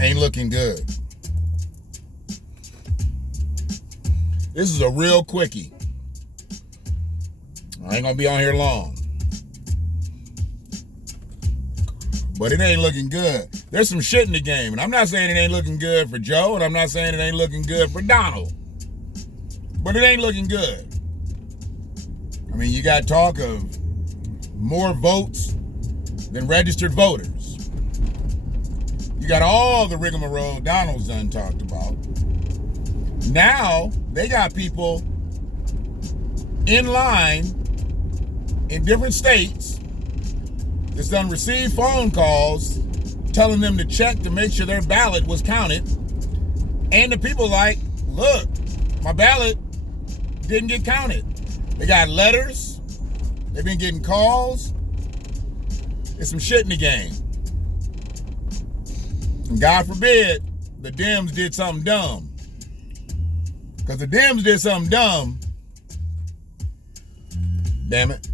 ain't looking good. This is a real quickie. I ain't gonna be on here long. But it ain't looking good. There's some shit in the game. And I'm not saying it ain't looking good for Joe, and I'm not saying it ain't looking good for Donald. But it ain't looking good. I mean, you got talk of more votes than registered voters. You got all the rigmarole Donald's done talked about. Now, they got people in line in different states that's done received phone calls telling them to check to make sure their ballot was counted. And the people like, look, my ballot didn't get counted. They got letters. They've been getting calls. There's some shit in the game. And God forbid the Dems did something dumb. Because the Dems did something dumb. Damn it.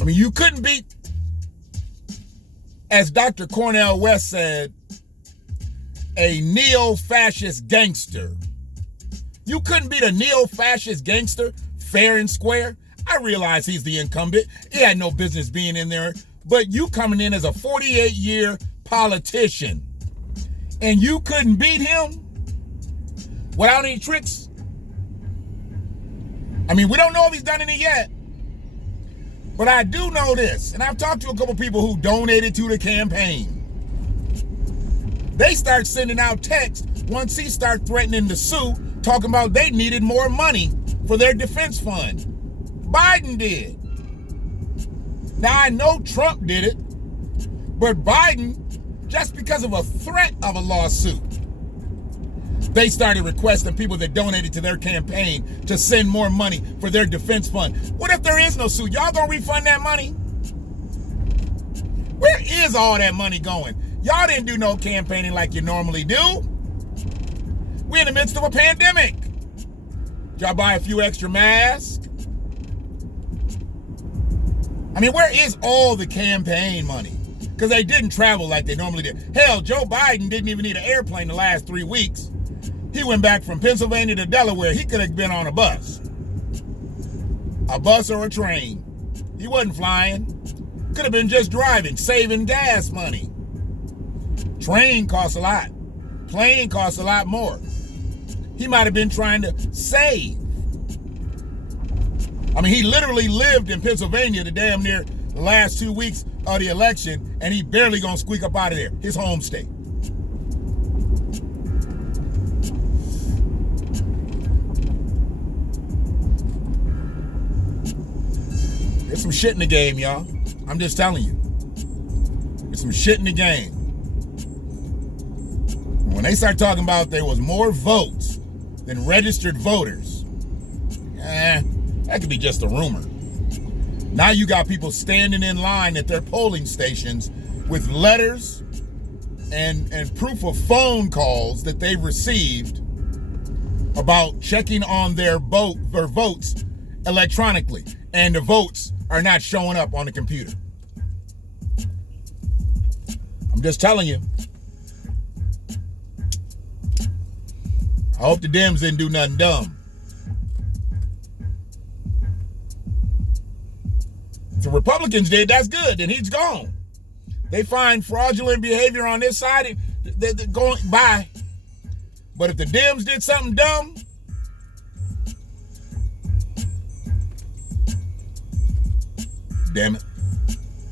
I mean, you couldn't beat, as Dr. Cornel West said, a neo-fascist gangster. You couldn't beat a neo-fascist gangster fair and square. I realize he's the incumbent. He had no business being in there. But you coming in as a 48-year politician, and you couldn't beat him without any tricks? I mean, we don't know if he's done any yet. But I do know this, and I've talked to a couple people who donated to the campaign. They start sending out texts once he started threatening to sue, talking about they needed more money for their defense fund. Biden did. Now, I know Trump did it, but Biden, just because of a threat of a lawsuit, they started requesting people that donated to their campaign to send more money for their defense fund. What if there is no suit? Y'all gonna refund that money? Where is all that money going? Y'all didn't do no campaigning like you normally do. We're in the midst of a pandemic. Did y'all buy a few extra masks? I mean, where is all the campaign money? Because they didn't travel like they normally did. Hell, Joe Biden didn't even need an airplane the last 3 weeks. He went back from Pennsylvania to Delaware. He could have been on a bus. A bus or a train. He wasn't flying. Could have been just driving, saving gas money. Train costs a lot. Plane costs a lot more. He might have been trying to save. I mean, he literally lived in Pennsylvania the damn near the last 2 weeks of the election, and he barely gonna squeak up out of there, his home state. There's some shit in the game, y'all. I'm just telling you. There's some shit in the game. When they start talking about there was more votes than registered voters, that could be just a rumor. Now you got people standing in line at their polling stations with letters and proof of phone calls that they've received about checking on their votes electronically, and the votes are not showing up on the computer. I'm just telling you. I hope the Dems didn't do nothing dumb. If the Republicans did, that's good, then he's gone. They find fraudulent behavior on this side, they're going by. But if the Dems did something dumb, damn it.